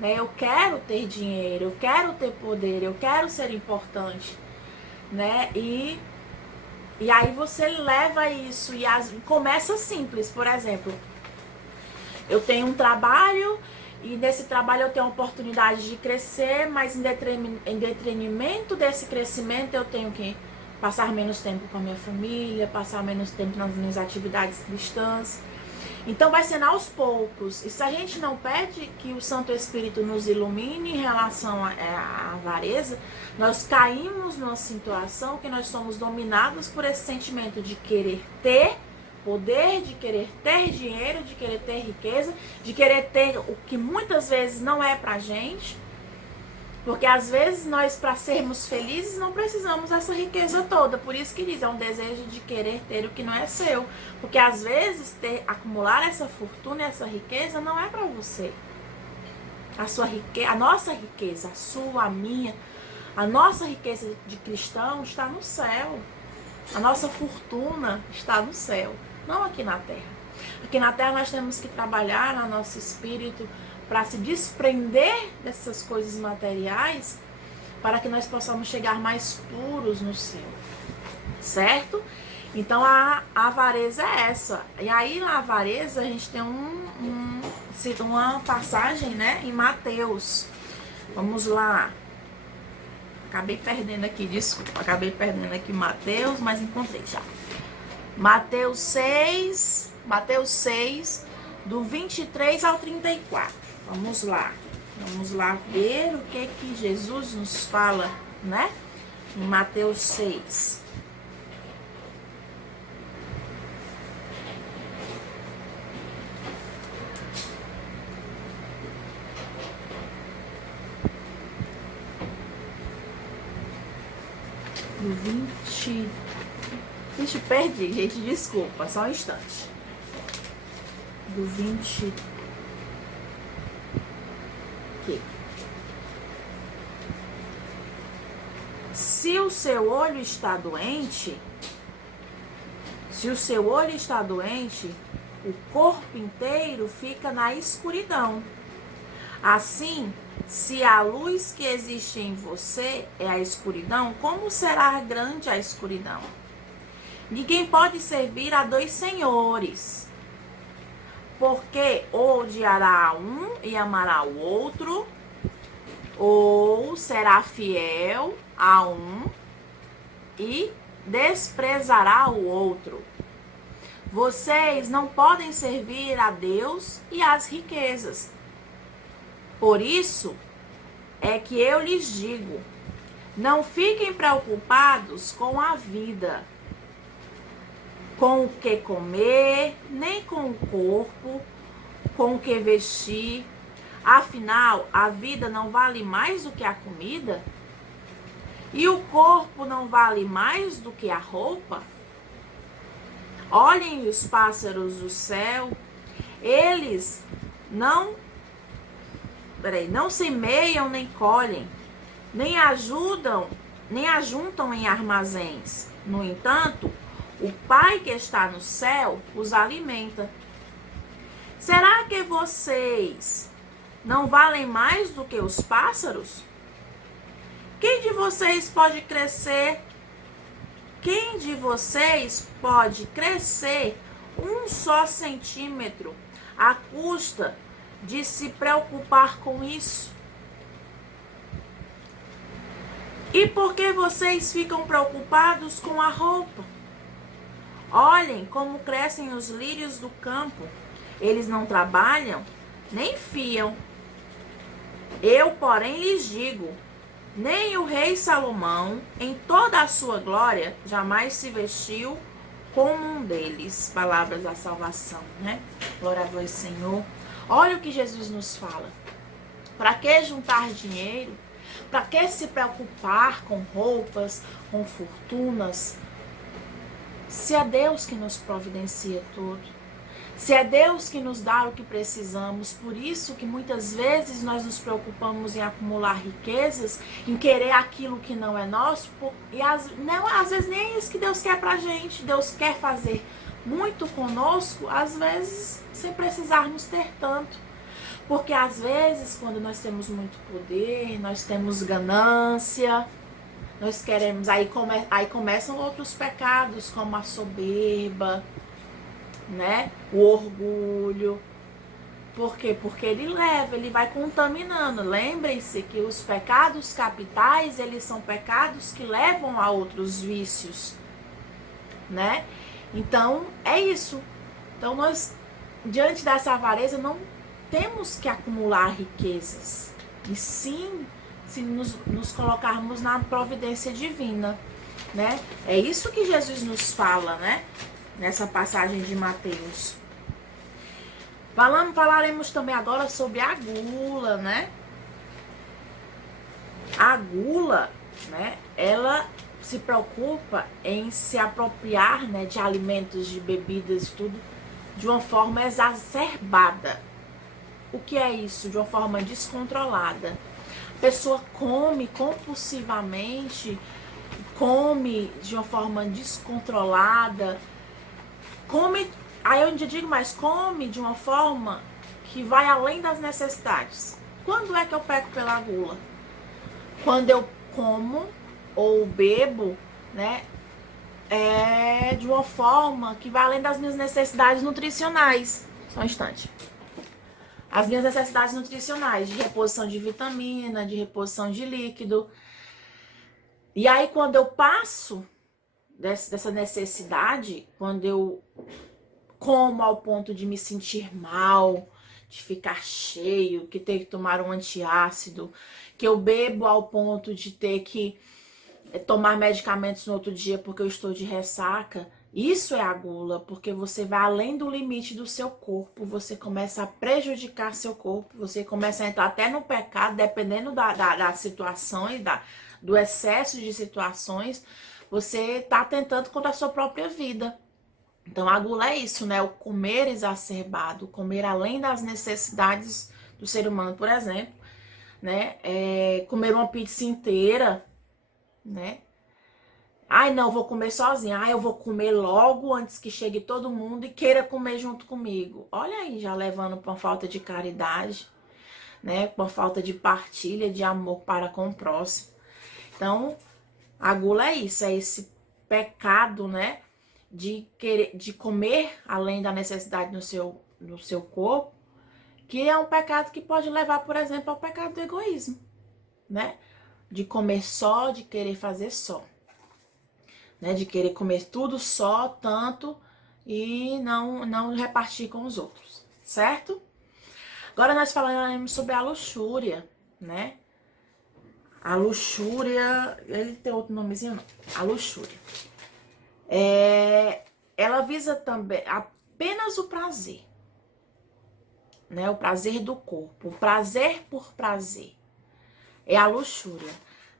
né? Eu quero ter dinheiro, eu quero ter poder, eu quero ser importante, né? E aí você leva isso e começa simples, por exemplo, eu tenho um trabalho e nesse trabalho eu tenho a oportunidade de crescer, mas em detrimento desse crescimento eu tenho que passar menos tempo com a minha família, passar menos tempo nas minhas atividades cristãs. Então vai sendo aos poucos. E se a gente não pede que o Santo Espírito nos ilumine em relação à avareza, nós caímos numa situação que nós somos dominados por esse sentimento de querer ter poder, de querer ter dinheiro, de querer ter riqueza, de querer ter o que muitas vezes não é pra gente. Porque às vezes nós, para sermos felizes, não precisamos dessa riqueza toda. Por isso que diz, é um desejo de querer ter o que não é seu. Porque às vezes acumular essa fortuna, essa riqueza não é para você. A nossa riqueza, a sua, a minha, a nossa riqueza de cristão está no céu. A nossa fortuna está no céu, não aqui na terra. Aqui na terra nós temos que trabalhar no nosso espírito para se desprender dessas coisas materiais, para que nós possamos chegar mais puros no céu, certo? Então a avareza é essa. E aí na avareza a gente tem uma passagem, né, em Mateus. Vamos lá. Acabei perdendo aqui, desculpa. Acabei perdendo aqui Mateus, mas encontrei já. Mateus 6, do 23 ao 34. Vamos lá ver o que Jesus nos fala, né? Em Mateus 6. Do 20... Gente, perdi, gente, desculpa, só um instante. Do 20... Aqui. Se o seu olho está doente, o corpo inteiro fica na escuridão. Assim, se a luz que existe em você é a escuridão, como será grande a escuridão? Ninguém pode servir a dois senhores, porque ou odiará um e amará o outro, ou será fiel a um e desprezará o outro. Vocês não podem servir a Deus e às riquezas. Por isso é que eu lhes digo, não fiquem preocupados com a vida, com o que comer, nem com o corpo, com o que vestir. Afinal, a vida não vale mais do que a comida E o corpo não vale mais do que a roupa? Olhem os pássaros do céu, eles não, não semeiam nem colhem, nem ajuntam em armazéns. No entanto, o Pai que está no céu os alimenta. Será que vocês não valem mais do que os pássaros? Quem de vocês pode crescer? Quem de vocês pode crescer 1 só centímetro à custa de se preocupar com isso? E por que vocês ficam preocupados com a roupa? Olhem como crescem os lírios do campo. Eles não trabalham, nem fiam. Eu, porém, lhes digo, nem o rei Salomão, em toda a sua glória, jamais se vestiu como um deles. Palavras da salvação, né? Glória a vós, Senhor. Olha o que Jesus nos fala. Para que juntar dinheiro? Para que se preocupar com roupas, com fortunas? Se é Deus que nos providencia tudo. Se é Deus que nos dá o que precisamos, por isso que muitas vezes nós nos preocupamos em acumular riquezas, em querer aquilo que não é nosso, e às vezes nem é isso que Deus quer pra gente. Deus quer fazer muito conosco, às vezes sem precisarmos ter tanto. Porque às vezes, quando nós temos muito poder, nós temos ganância, nós queremos, aí começam outros pecados, como a soberba, né? O orgulho. Por quê? Porque ele vai contaminando. Lembrem-se que os pecados capitais, eles são pecados que levam a outros vícios, né? Então, é isso. Então, nós, diante dessa avareza, não temos que acumular riquezas. E sim, se nos colocarmos na providência divina, né? É isso que Jesus nos fala, né? Nessa passagem de Mateus. Falaremos também agora sobre a gula, né? A gula, né? Ela se preocupa em se apropriar, né, de alimentos, de bebidas, tudo, de uma forma exacerbada. O que é isso? De uma forma descontrolada. A pessoa come compulsivamente, come de uma forma descontrolada, come, aí eu digo mais, come de uma forma que vai além das necessidades. Quando é que eu peco pela gula? Quando eu como ou bebo, né, de uma forma que vai além das minhas necessidades nutricionais. Só um instante. As minhas necessidades nutricionais, de reposição de vitamina, de reposição de líquido. E aí, quando eu passo dessa necessidade, quando eu como ao ponto de me sentir mal, de ficar cheio, que ter que tomar um antiácido, que eu bebo ao ponto de ter que tomar medicamentos no outro dia porque eu estou de ressaca, isso é a gula, porque você vai além do limite do seu corpo, você começa a prejudicar seu corpo, você começa a entrar até no pecado, dependendo da situação e do excesso de situações, você está atentando contra a sua própria vida. Então a gula é isso, né? O comer exacerbado, comer além das necessidades do ser humano, por exemplo, né? Comer uma pizza inteira, né? Ai, não, vou comer sozinha. Ai, eu vou comer logo antes que chegue todo mundo e queira comer junto comigo. Olha aí, já levando para uma falta de caridade, né? Por falta de partilha, de amor para com o próximo. Então, a gula é isso, é esse pecado, né? De comer além da necessidade no seu corpo, que é um pecado que pode levar, por exemplo, ao pecado do egoísmo, né? De comer só, de querer fazer só, né? De querer comer tudo só, tanto, e não repartir com os outros, certo? Agora nós falaremos sobre a luxúria, né? A luxúria, ele tem outro nomezinho, não. A luxúria. Ela visa também apenas o prazer, né? O prazer do corpo, o prazer por prazer. É a luxúria,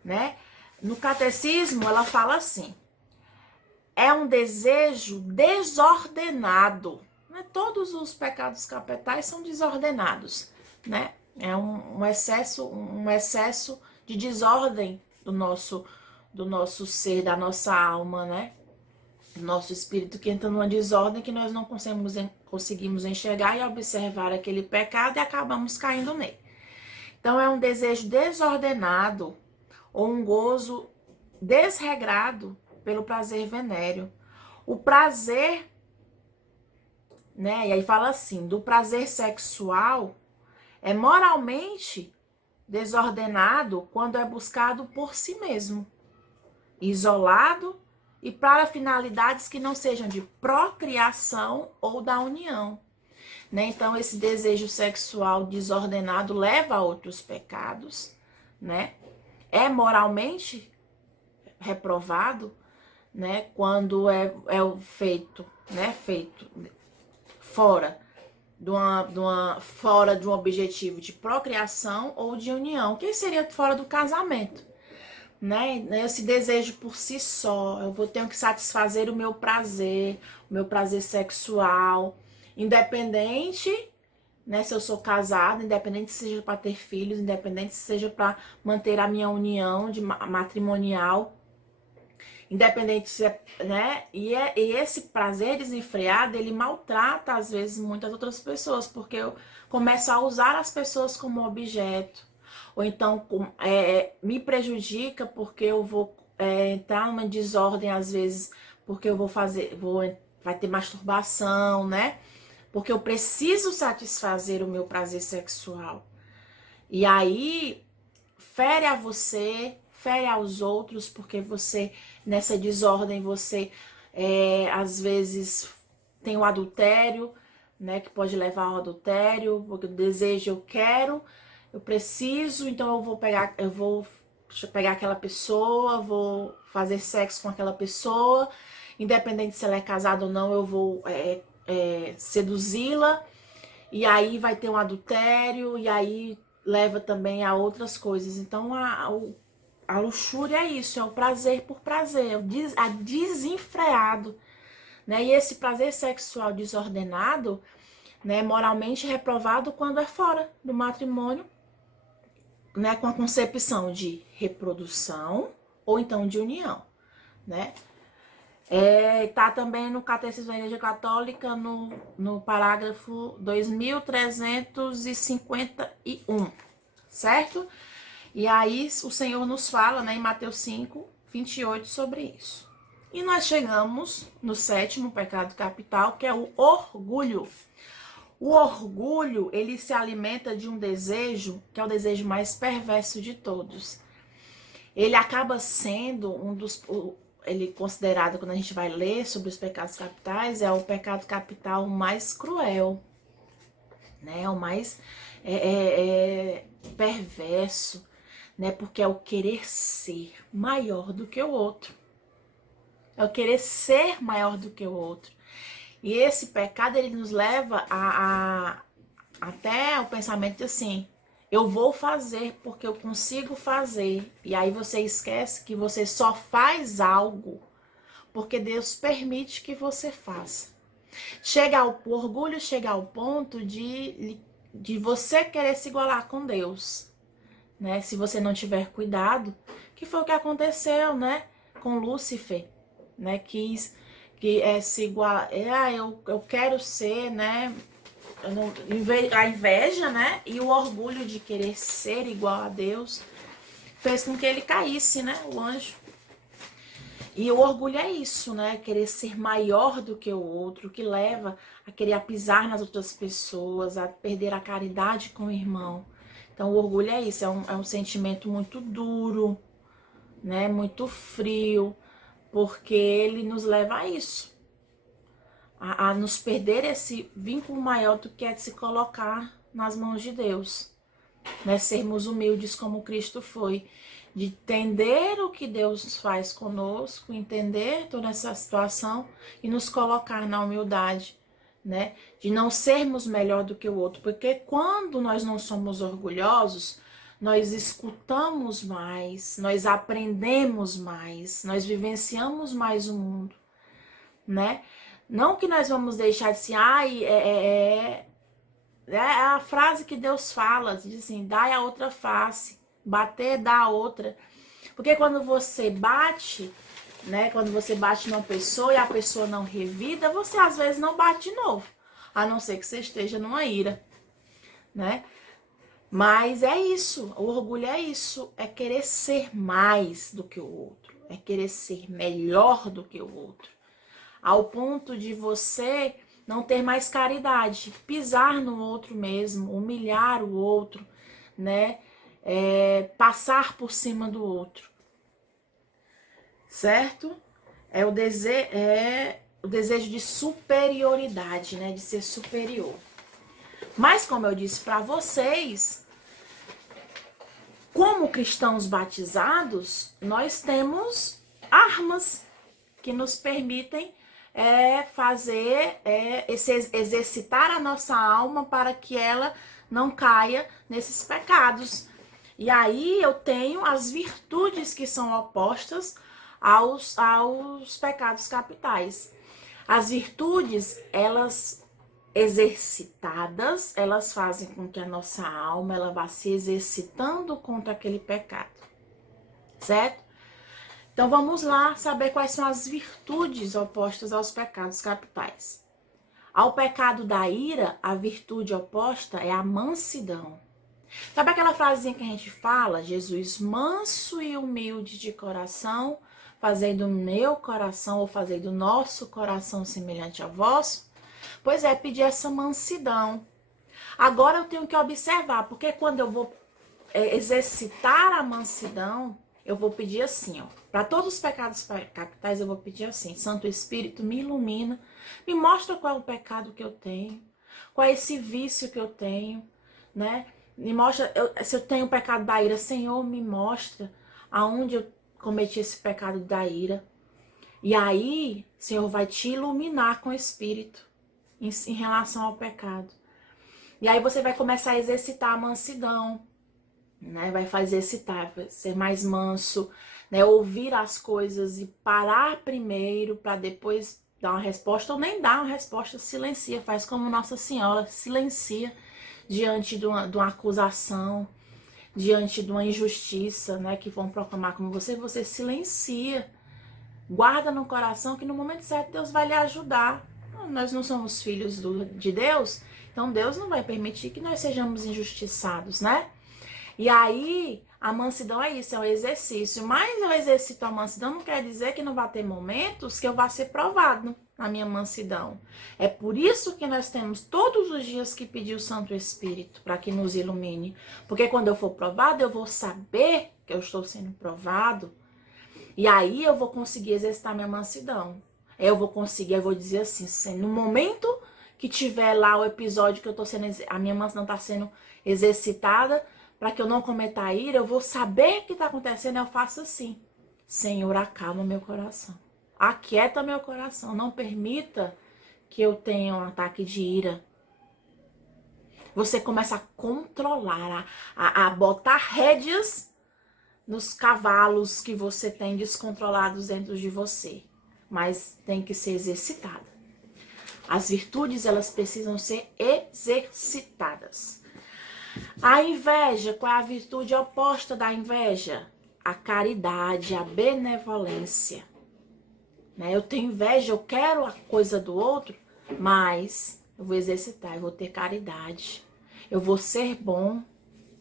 né? No catecismo, ela fala assim: é um desejo desordenado. Né? Todos os pecados capitais são desordenados, né? É um excesso de desordem do nosso ser, da nossa alma, né? Do nosso espírito que entra numa desordem que nós não conseguimos enxergar e observar aquele pecado e acabamos caindo nele. Então é um desejo desordenado ou um gozo desregrado pelo prazer venéreo. O prazer, né? E aí fala assim, do prazer sexual é moralmente desordenado quando é buscado por si mesmo, isolado e para finalidades que não sejam de procriação ou da união. Né? Então, esse desejo sexual desordenado leva a outros pecados, né? É moralmente reprovado, né? Quando é feito, né? Feito fora fora de um objetivo de procriação ou de união, que seria fora do casamento, né? Esse desejo por si só, tenho que satisfazer o meu prazer sexual, independente, né? Se eu sou casada, independente se seja para ter filhos, independente se seja para manter a minha união matrimonial, independente se é, né? E esse prazer desenfreado, ele maltrata às vezes muitas outras pessoas, porque eu começo a usar as pessoas como objeto, ou então me prejudica porque eu vou entrar numa desordem às vezes, porque eu vai ter masturbação, né? Porque eu preciso satisfazer o meu prazer sexual. E aí fere a você, fere aos outros, porque você, nessa desordem, você às vezes tem o adultério, né, que pode levar ao adultério, porque o desejo eu preciso, então eu vou pegar aquela pessoa, vou fazer sexo com aquela pessoa, independente se ela é casada ou não, eu vou seduzi-la, e aí vai ter um adultério, e aí leva também a outras coisas. Então a luxúria é isso, é o prazer por prazer, é a desenfreado, né? E esse prazer sexual desordenado, né, moralmente reprovado quando é fora do matrimônio, né, com a concepção de reprodução ou então de união, né? Tá também no Catecismo da Igreja Católica, no parágrafo 2351, certo? E aí o Senhor nos fala, né, em Mateus 5, 28 sobre isso. E nós chegamos no sétimo pecado capital, que é o orgulho. O orgulho, ele se alimenta de um desejo, que é o desejo mais perverso de todos. Ele acaba sendo ele considerado, quando a gente vai ler sobre os pecados capitais, é o pecado capital mais cruel, né? O mais perverso, né? Porque é o querer ser maior do que o outro. É o querer ser maior do que o outro. E esse pecado, ele nos leva até o pensamento de assim, eu vou fazer porque eu consigo fazer. E aí você esquece que você só faz algo porque Deus permite que você faça. O orgulho chega ao ponto de você querer se igualar com Deus, né? Se você não tiver cuidado, que foi o que aconteceu, né? Com Lúcifer, né? Quis se igualar. Eu quero ser, né? A inveja, né? E o orgulho de querer ser igual a Deus fez com que ele caísse, né? O anjo. E o orgulho é isso, né? Querer ser maior do que o outro, que leva a querer pisar nas outras pessoas, a perder a caridade com o irmão. Então o orgulho é isso, é um sentimento muito duro, né? Muito frio, porque ele nos leva a isso. A nos perder esse vínculo maior do que é de se colocar nas mãos de Deus, né? Sermos humildes como Cristo foi, de entender o que Deus faz conosco, entender toda essa situação e nos colocar na humildade, né? De não sermos melhor do que o outro, porque quando nós não somos orgulhosos, nós escutamos mais, nós aprendemos mais, nós vivenciamos mais o mundo, né? Não que nós vamos deixar de ser, é a frase que Deus fala, diz assim, dai a outra face, bater, dá a outra. Porque quando você bate, né, quando você bate numa pessoa e a pessoa não revida, você às vezes não bate de novo, a não ser que você esteja numa ira, né? Mas é isso, o orgulho é isso, é querer ser mais do que o outro, é querer ser melhor do que o outro, ao ponto de você não ter mais caridade, pisar no outro mesmo, humilhar o outro, né? Passar por cima do outro, certo? É o desejo de superioridade, né? De ser superior. Mas como eu disse para vocês, como cristãos batizados, nós temos armas que nos permitem exercitar a nossa alma para que ela não caia nesses pecados. E aí eu tenho as virtudes que são opostas aos pecados capitais. As virtudes, elas exercitadas, elas fazem com que a nossa alma ela vá se exercitando contra aquele pecado, certo? Então vamos lá saber quais são as virtudes opostas aos pecados capitais. Ao pecado da ira, a virtude oposta é a mansidão. Sabe aquela frasinha que a gente fala? Jesus manso e humilde de coração, fazei do meu coração ou fazei do nosso coração semelhante ao vosso. Pois é, pedir essa mansidão. Agora eu tenho que observar, porque quando eu vou exercitar a mansidão, eu vou pedir assim, ó. Para todos os pecados capitais, eu vou pedir assim: Santo Espírito, me ilumina, me mostra qual é o pecado que eu tenho, qual é esse vício que eu tenho, né? Me mostra, se eu tenho o pecado da ira, Senhor, me mostra aonde eu cometi esse pecado da ira. E aí, o Senhor vai te iluminar com o Espírito em relação ao pecado. E aí você vai começar a exercitar a mansidão, né? Vai fazer exercitar, vai ser mais manso, né? Ouvir as coisas e parar primeiro para depois dar uma resposta, ou nem dar uma resposta, silencia, faz como Nossa Senhora, silencia diante de uma acusação, diante de uma injustiça, né? Que vão proclamar como você silencia, guarda no coração que no momento certo Deus vai lhe ajudar. Nós não somos filhos de Deus, então Deus não vai permitir que nós sejamos injustiçados, né? E aí, a mansidão é isso, é um exercício. Mas eu exercito a mansidão não quer dizer que não vai ter momentos que eu vá ser provado na minha mansidão. É por isso que nós temos todos os dias que pedir o Santo Espírito para que nos ilumine. Porque quando eu for provado, eu vou saber que eu estou sendo provado. E aí eu vou conseguir exercitar minha mansidão. Eu vou dizer assim, no momento que tiver lá o episódio que eu tô sendo, a minha mansidão tá sendo exercitada, para que eu não cometa a ira, eu vou saber o que tá acontecendo, eu faço assim: Senhor, acalma meu coração, aquieta meu coração, não permita que eu tenha um ataque de ira. Você começa a controlar, a botar rédeas nos cavalos que você tem descontrolados dentro de você. Mas tem que ser exercitada. As virtudes, elas precisam ser exercitadas. A inveja, qual é a virtude oposta da inveja? A caridade, a benevolência. Né? Eu tenho inveja, eu quero a coisa do outro, mas eu vou exercitar, eu vou ter caridade. Eu vou ser bom,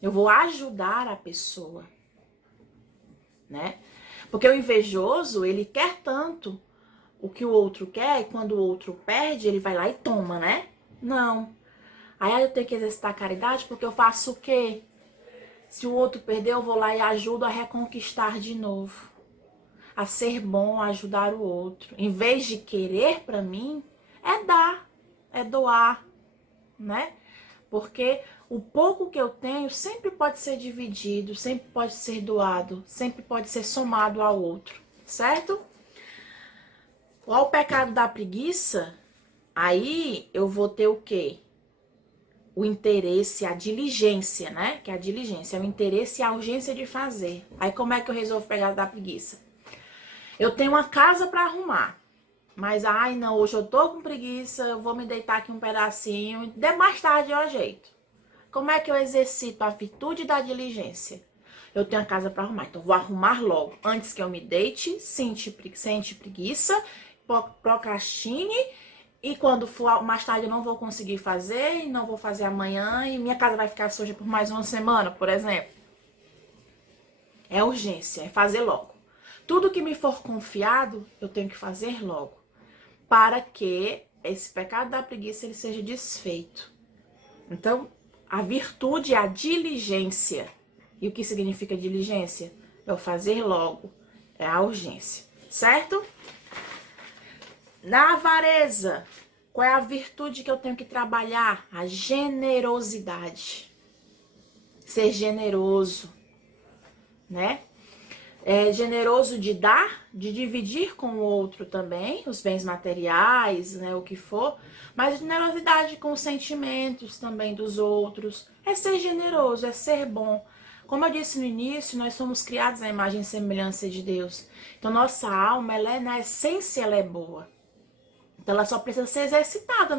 eu vou ajudar a pessoa. Né? Porque o invejoso, ele quer tanto o que o outro quer, e quando o outro perde, ele vai lá e toma, né? Não. Aí eu tenho que exercitar a caridade, porque eu faço o quê? Se o outro perder, eu vou lá e ajudo a reconquistar de novo. A ser bom, a ajudar o outro. Em vez de querer para mim, é dar, é doar, né? Porque o pouco que eu tenho sempre pode ser dividido, sempre pode ser doado, sempre pode ser somado ao outro, certo? Ao pecado da preguiça, aí eu vou ter o quê? o interesse, a diligência, né? Que é a diligência, é o interesse e a urgência de fazer. Aí como é que eu resolvo pegar da preguiça? Eu tenho uma casa para arrumar, mas ai não, hoje eu tô com preguiça, eu vou me deitar aqui um pedacinho, de mais tarde eu ajeito. Como é que eu exercito a virtude da diligência? Eu tenho a casa para arrumar, então vou arrumar logo, antes que eu me deite, sente preguiça, procrastine, e quando for mais tarde eu não vou conseguir fazer, e não vou fazer amanhã, e minha casa vai ficar suja por mais uma semana, por exemplo. É urgência, é fazer logo. Tudo que me for confiado, eu tenho que fazer logo, para que esse pecado da preguiça ele seja desfeito. Então, a virtude é a diligência. E o que significa diligência? É o fazer logo, é a urgência, certo? Na avareza, qual é a virtude que eu tenho que trabalhar? A generosidade. Ser generoso, né? É generoso de dar, de dividir com o outro também, os bens materiais, né, o que for, mas generosidade com os sentimentos também dos outros. É ser generoso, é ser bom. Como eu disse no início, nós somos criados à imagem e semelhança de Deus. Então, nossa alma, ela é, na essência, ela é boa. Então, ela só precisa ser exercitada,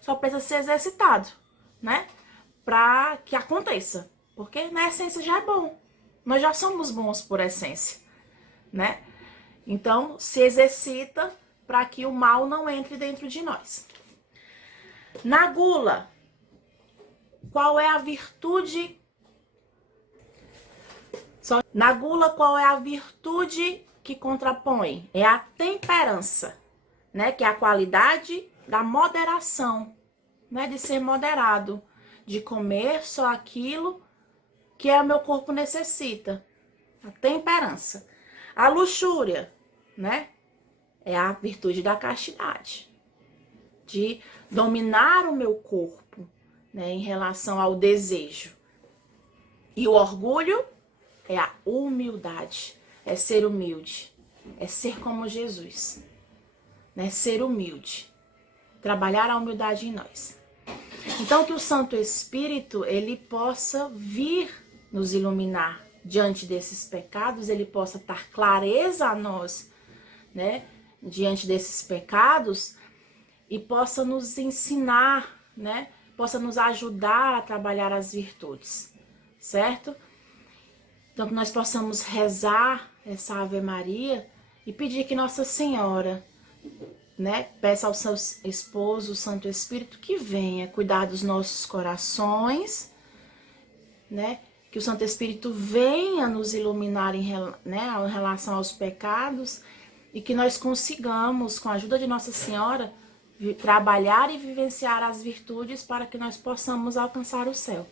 só precisa ser exercitado, né? Para que aconteça. Porque na essência já é bom. Nós já somos bons por essência, né? Então, se exercita para que o mal não entre dentro de nós. Na gula, qual é a virtude? Na gula, qual é a virtude que contrapõe? É a temperança, né? Que é a qualidade da moderação, né? De ser moderado, de comer só aquilo que o meu corpo necessita. A temperança. A luxúria, né? É a virtude da castidade. De dominar o meu corpo, né? Em relação ao desejo. E o orgulho é a humildade. É ser humilde. É ser como Jesus. Né? Ser humilde. Trabalhar a humildade em nós. Então que o Santo Espírito, ele possa vir nos iluminar diante desses pecados, ele possa dar clareza a nós, né, diante desses pecados e possa nos ensinar, né, possa nos ajudar a trabalhar as virtudes, certo? Então que nós possamos rezar essa Ave Maria e pedir que Nossa Senhora, né, peça ao seu esposo, o Santo Espírito, que venha cuidar dos nossos corações, né, que o Santo Espírito venha nos iluminar em relação aos pecados e que nós consigamos, com a ajuda de Nossa Senhora, trabalhar e vivenciar as virtudes para que nós possamos alcançar o céu.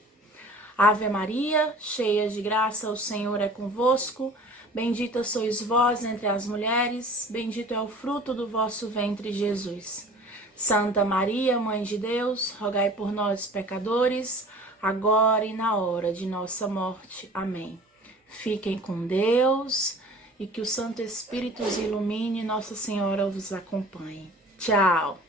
Ave Maria, cheia de graça, o Senhor é convosco. Bendita sois vós entre as mulheres, bendito é o fruto do vosso ventre, Jesus. Santa Maria, Mãe de Deus, rogai por nós, pecadores, agora e na hora de nossa morte. Amém. Fiquem com Deus e que o Santo Espírito os ilumine e Nossa Senhora os acompanhe. Tchau!